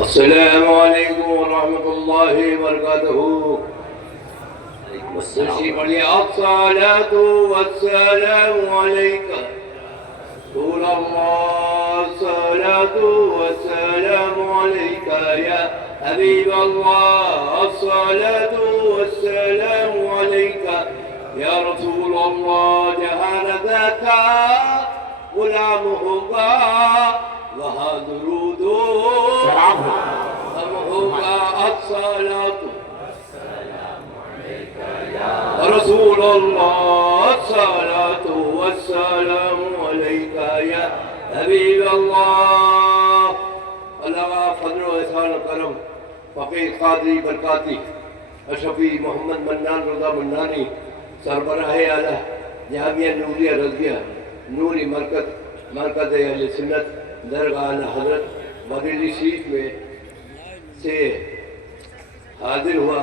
السلام عليكم ورحمة الله وبركاته. الصلاة والسلام عليك رسول الله. الصلاة والسلام عليك يا حبيب الله. الصلاة والسلام عليك يا رسول الله. جهان ذاك غلامه وها درود الصلاة رسول الله. الصلاة والسلام عليك يا حبيب الله. اللہ فضل و احسان و کرم فقیر قادری برکاتی اشرفی محمد منان رضا منانی سربراہ اعلیٰ جامعہ نوریہ رضویہ نوری مرکز اہل سنت درگاہ حضرت بریلی شریف میں سے حاضر ہوا